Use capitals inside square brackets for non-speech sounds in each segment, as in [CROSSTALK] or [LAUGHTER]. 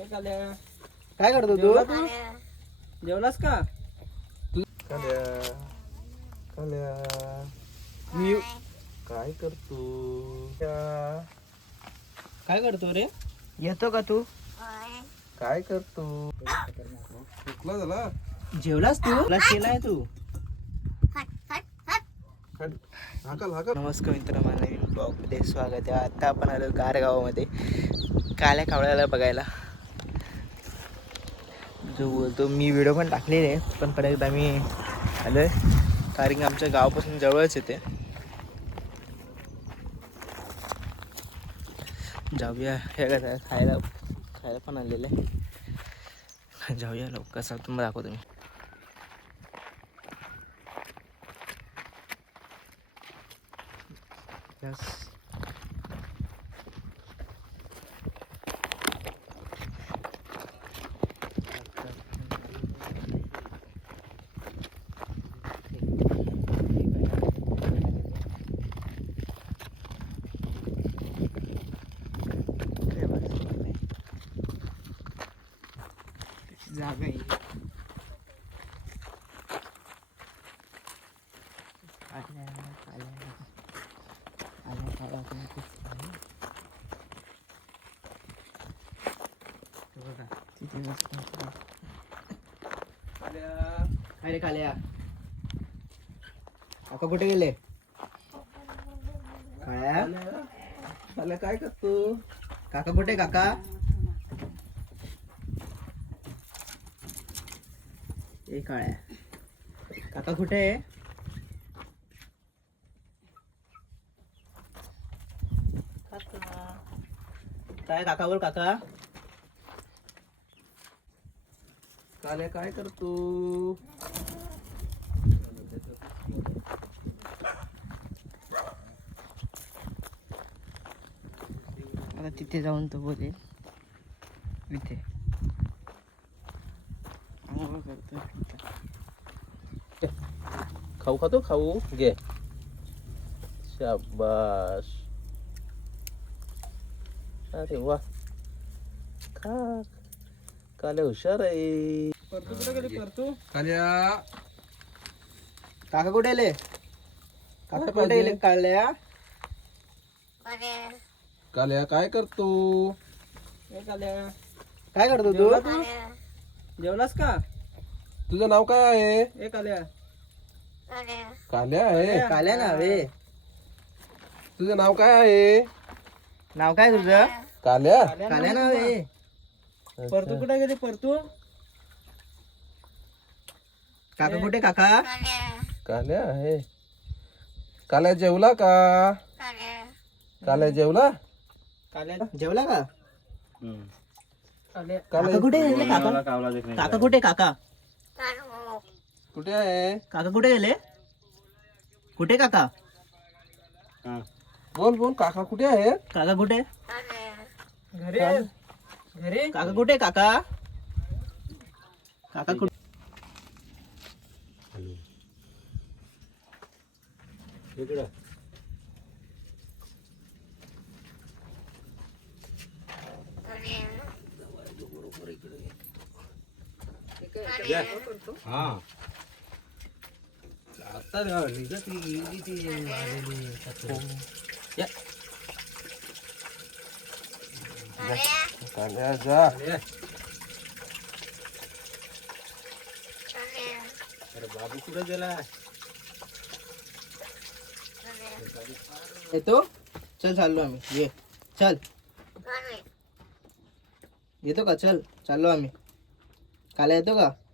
काय करतो तू? जेवलास का? काल्या काल्या मी काय करतो? काय करतो रे? येतो का तू? काय करतो? चुकला झाला? जेवलास तू? क्लास केलाय तू? नमस्कार मित्र मला नवीन ब्लॉगमध्ये स्वागत आहे. आता आपण आलो गारगावामध्ये. काल्या कावळ्याला बघायला. जो बोलतो मी व्हिडिओ पण टाकलेले आहे पण परत एकदा मी आलो आहे कारण की आमच्या गावापासून जवळच येते. जाऊया. हे कसं खायला खायला पण आलेलं आहे. जाऊया लवकर. कसं तुम्हाला दाखवतो मी यस जागा आहे आल्या आल्या आल्या काळा पण खूप आहे. हे बघा तिथे मस्त आहे. काल्या. काका कुठे गेले? काळ्या? काल्या काय करतो? काका कुठे काका? हे काळ्या काका कुठे आहे? काय काका बोल काका? काल्या काय करतो? आता तिथे जाऊन तो बोलेल. इथे आंघोळ करतोय खाऊ खातो खाऊ घे. शाबाश अरे वा. खा. काल्या हुशार आहे. परतू कुठे गेली परतू? काल्या. काका कुठे गेले काका काय कुठे? गेले काढल्या काल्या? काय करतो? काय करतो तू? जेवलास का? तुझं नाव काय आहे? ए काल्या. काल्या आहे? काल्या ना वे. तुझं नाव काय आहे? नाव काय तुझं? काल्या. काल्या ना वे. परतू कुठे गेली परतू? काका कुठे काका? काल्या आहे. काल्या जेवला का? काल्या जेवला? काल्या जेवला का? काल्या. काका कुठे काका? काका कुठे काका? कुठे आहे? काका कुठे गेले? कुठे काका? बोल बोल काका कुठे आहे? काका कुठे? घरी घरी? काका कुठे काका? काका कुठे? या. काल्या जा. बाबू कुठे गेला येतो? चल चाललो आम्ही. ये. चल. येतो का? चल. चाललो आम्ही. काल्या येतो का?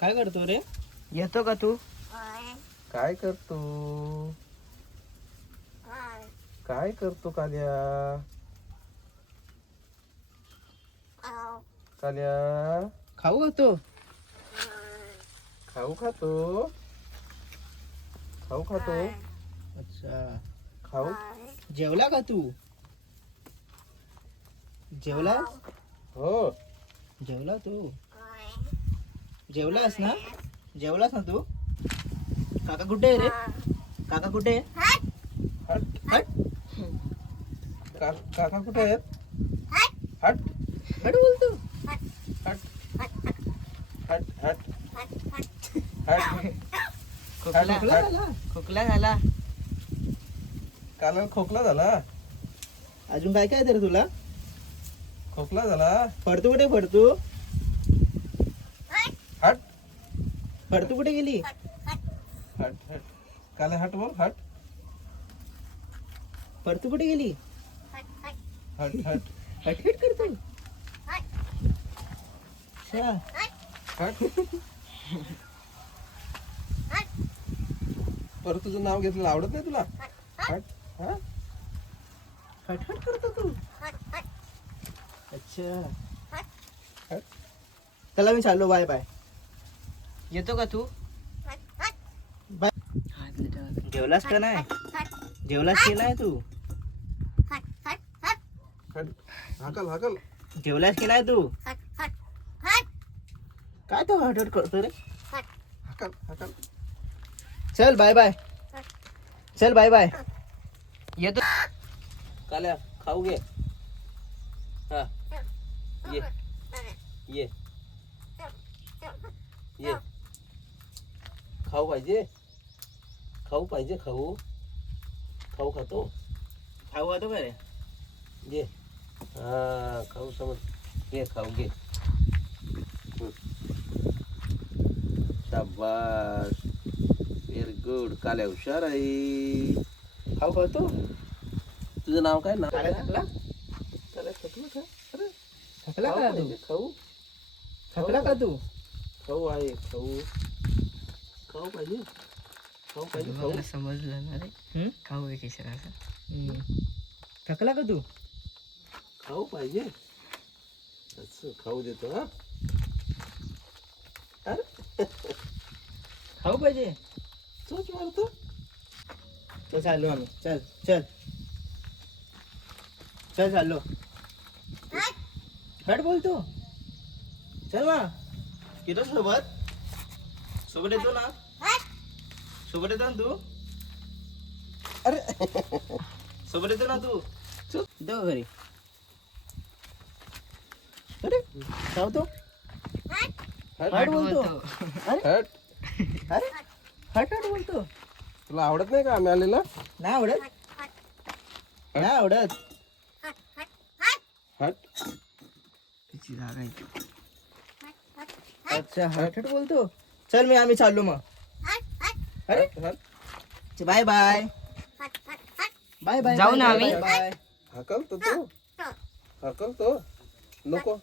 काय करतो रे? येतो का तू? काय करतो? काय करतो काल्या? काल्या? खाऊ खातो? खाऊ खातो? खाऊ खातो? अच्छा. खाऊ? जेवला का तू? जेवलास? हो. जेवला तू? जेवलास ना? जेवलास ना तू? काका कुठे आहे रे? काका कुठे आहे? हट. हट. का काका कुठे आहेत? हट. हट. बोलतो हट. हट. हट. हट. खोकला हट. झाला? खोकला झाला. काल खोकला झाला? अजून काय काय तर तुला? खोकला झाला? पडतू कुठे? पडतू हट पडतू कुठे गेली? हट हट. काले हट बोल हट. पडतू कुठे गेली? हट हट. हट हट. करतो अच्छा हट. परत तुझं नाव घेतलेलं आवडत नाही तुला? हट हा? हट हट करतो तू. अच्छा. हट. चला मी चाललो बाय बाय. येतो का तू? बाय जेवलास का नाही? जेवलास की नाही तू? हट हाकल हाकल. जेवलास की नाही तू? काय तो हट हट करतो रे? हाकल हाकल. चल बाय बाय चल बाय बाय येतो. काल्या खाऊ घे. हा. ये. ये. ये. खाऊ पाहिजे. खाऊ पाहिजे खाऊ. खाऊ खातो. खाऊ होतो का रे? घे. हा खाऊ समज. घे खाऊ घे. शाबास. व्हेरी गुड काल्या हुशार आहे. खाऊ खातो. तुझं नाव काय? नाव थकला का अरे थकला का तू? खाऊ. थकला का तू? खाऊ आहे खाऊ. खाऊ पाहिजे खाऊ पाहिजे खाऊ. समजलं ना रे. खाऊ आहे केशराचा थकला का तू? खाऊ पाहिजे. असं खाऊ देतो हा. अरे. खाऊ पाहिजे. चोच मारतो. चल चाललो आम्ही. चल चल. चल चाललो. हट बोलतो चल ना येतो सोबत? सोबत येतो ना. सोबत येतो ना तू अरे सोबत येतो ना तू चल. येतो का घरी अरे धावतो हट हट बोलतो अरे हट अरे हट हट बोलतो. तुला आवडत नाही का आम्ही आलेला? नाही आवडत. नाही आवडत. हट तिची जागा आहे. अच्छा हट हट बोलतो. चल मी आम्ही चाललो मग. अरे. Bye bye. बाय बाय जाऊ ना आम्ही? बाय हाकल तो तो. हाकल तो नको.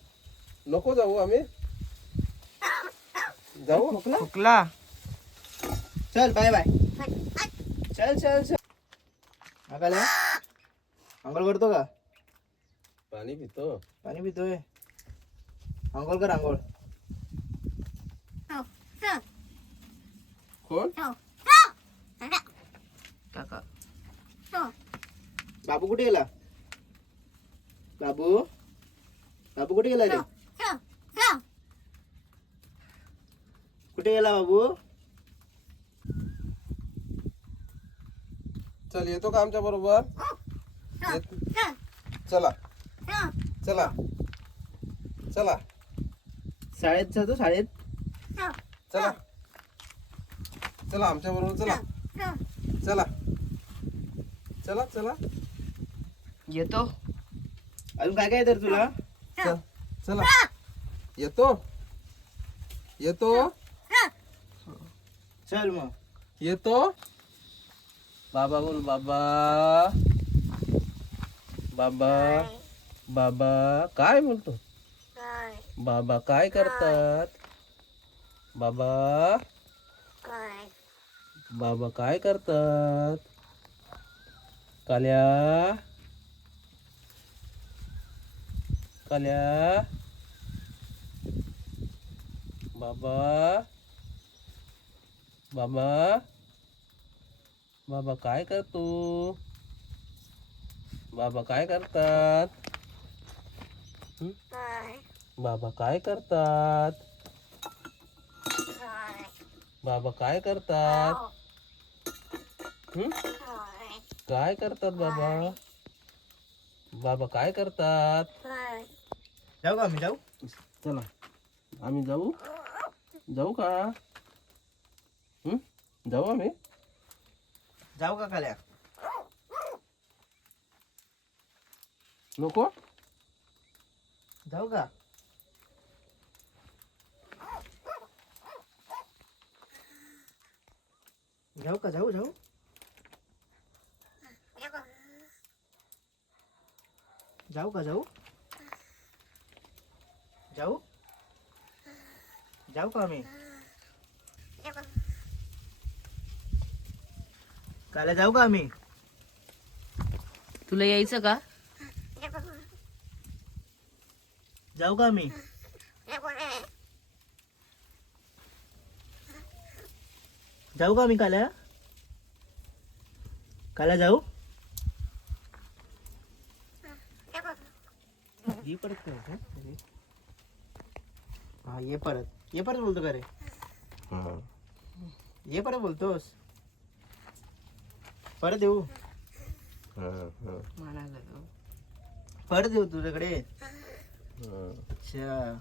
नको जाऊ आम्ही. जाऊ. खोकला? खोकला. चल बाय बाय. चल चल चल. आकाले आंघोळ करतो का? पाणी पितो. पाणी पितोय. आंघोळ कर आंघोळ कोण काका बाबू कुठे गेला? बाबू? बाबू कुठे गेला रे कुठे गेला बाबू? चल येतो का आमच्या बरोबर? चला. चला. चला. शाळेत जातो शाळेत. चला. चला आमच्या बरोबर चला. चला. चला चला. येतो. अजून काय काय तर तुला? चल चला. येतो? येतो? चल मग. येतो? बाबा बोल बाबा. बाबा बाबा काय बोलतो? बाबा काय करतात? बाबा बाबा काय करतात? काल्या काल्या बाबा बाबा बाबा काय करतो बाबा काय करतात हं? बाबा काय करतात बाबा काय करतात हं? काय करतात बाबा बाबा काय करतात जाऊ का आम्ही? जाऊ? चला. आम्ही जाऊ? जाऊ का? हं? जाऊ आम्ही? जाऊ का काल्या नको? जाऊ का? जाऊ का? जाऊ जाऊ. जाऊ का? जाऊ? जाऊ? जाऊ का आम्ही? काला जाऊ का आम्ही? तुला यायचं का? जाऊ का आम्ही? जाऊ का आम्ही काल्या काला जाऊ? परत. हा ये परत. ये परत बोलतो का रे? ये परत बोलतोस? परत येऊ? म्हणाला तो. परत येऊ तुझ्याकडे? अच्छा.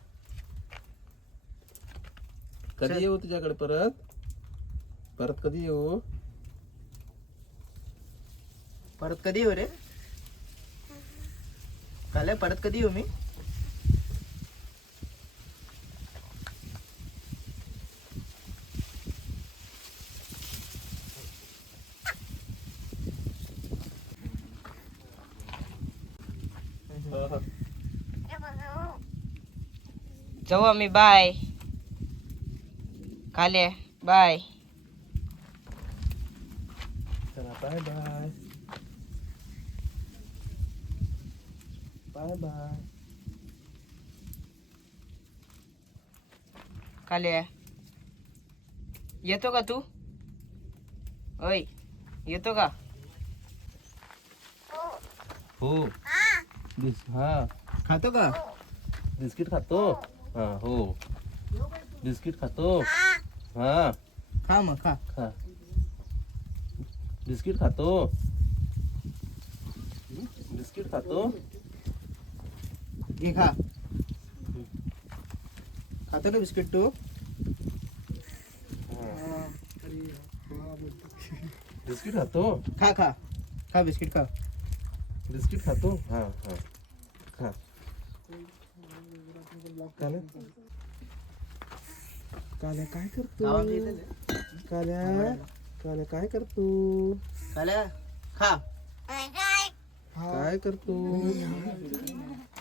कधी येऊ तुझ्याकडे परत? परत कधी येऊ? परत कधी येऊ रे? काल परत कधी येऊ मी? जाऊ आम्ही बाय काले बाय चला बाय बाय बाय बाय काले येतो का तू? ओय येतो का? हो. हा. खातो का? बिस्किट खातो. हा हो बिस्किट खातो हा खा मग खा खा बिस्किट खातो बिस्किट खातो घे खा खातो ना बिस्किट तू बिस्किट खातो खा खा खा बिस्किट खा बिस्किट खातो हा हा काल्या? काल्या काय करतो. काल्या? काल्या काय करतो काल्या खा. काय करतो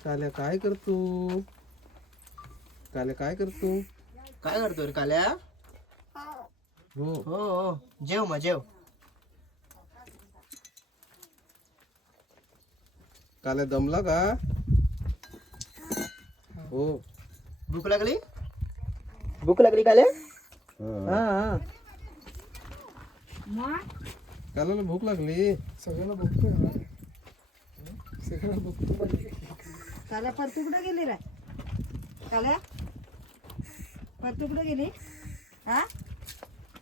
काल्या काय करतो काल्या काय करतो काय करतो रे काल्या? हो. हो हो. जेव मग जेव. काल्या दमला का? हो. भूक लागली? भूक लागली काल्या हा. हा हा. काल्याला भूक लागली. काल्या परतू कुठे गेली रे? काल्या परतू कुठे गेली? हा?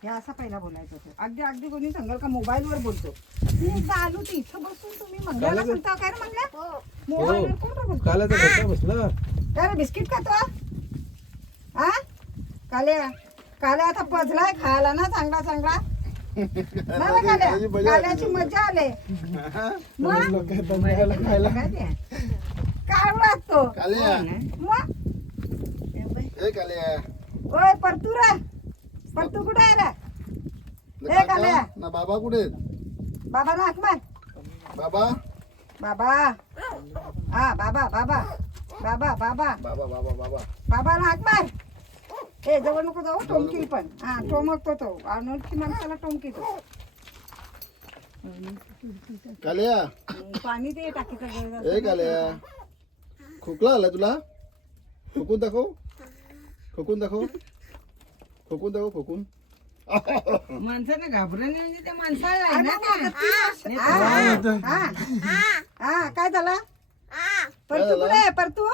हे असं पहिला बोलायचं होतं. अगदी अगदी कोणी सांगाल का मोबाईलवर बोलतो? मी एकदा आलो ती. इथं बसून तुम्ही मंगळाला सांगता काय रे मंगळा मोबाईलवर कोण बसला. काय रे बिस्किट खातो हा काल्या काल्या आता पजलाय खायला ना चांगला चांगला. [LAUGHS] नाही [LAUGHS] ना काल्या काल्याची मजा आले. मग? काय ते? काय लागतो. मग? ओय परतू रे. परतू कुठे आहे रे? ए काल्या. ना बाबा कुठे आहेत? बाबा ना हाक मार बाबा? बाबा. हा बाबा बाबा. बाबा बाबा. बाबा बाबा बाबा. बाबा ना हाक मार ए जवळ नको जाऊ टोमकील पण. हा टोमकतो तो. अनोळखी माणसाला टोमकीतो. कालिया. पाणी ते टाकीचं ए गरज कालिया. खोकला आला तुला? खोकून दाखव. खोकून दाखव. खोकून दाखव खोकून. माणसानं घाबरणे म्हणजे त्या माणसाला हा, हा. हा, काय झालं? परतू? कुठे आहे? परतू?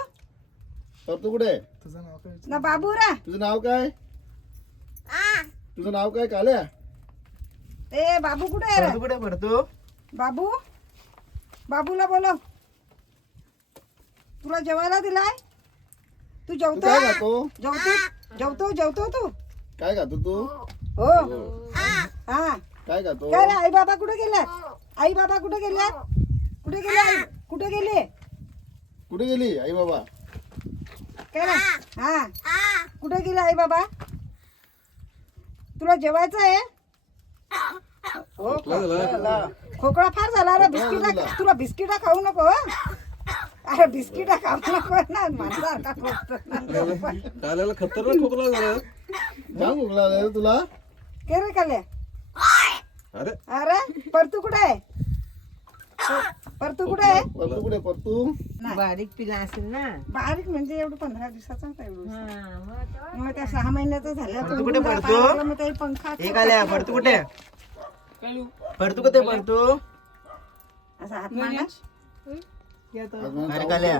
तर तू कुठे? आहे? ना बाबू रा तुझं नाव काय? तुझं नाव काय काल्या? ए बाबू कुठे आहे रे? भरतू कुठे भरतू बाबू? बाबूला बोलव. तुला जेवायला दिलाय? तू तू जेवतो काय खातो? जेवतो जेवतो जेवतो तू? काय खातो तू? हो. हा. काय खातो? काय रे आई बाबा कुठे गेले आई बाबा कुठे गेले कुठे गेले आई? कुठे गेले? कुठे गेली आई बाबा काय रे? हा. कुठे गेले आई बाबा? तुला जेवायचं आहे? हो खोकळा फार झाला रे. बिस्किटा तुला बिस्किटा खाऊ नको हं? अरे बिस्किटा खाऊ नको ना. माझ्यासारखा खोकतो ना. काल्याला खतरनाक खोकला झाला. जाम खोकला आलाय रे तुला? के रे काल्या? अरे. अरे परतू कुठे आहे? परतू कुठे आहे? परतू कुठे परतू. बारीक पिला असेल ना. बारीक म्हणजे एवढं पंधरा दिवसाचा होता एवढं हा, मग मग त्या सहा महिन्याचं झालं. परतू कुठे परतू? मग ते पंखा एक आल्या. भरतू कुठे भरतू कुठे भरतू असा हात अरे काल्या.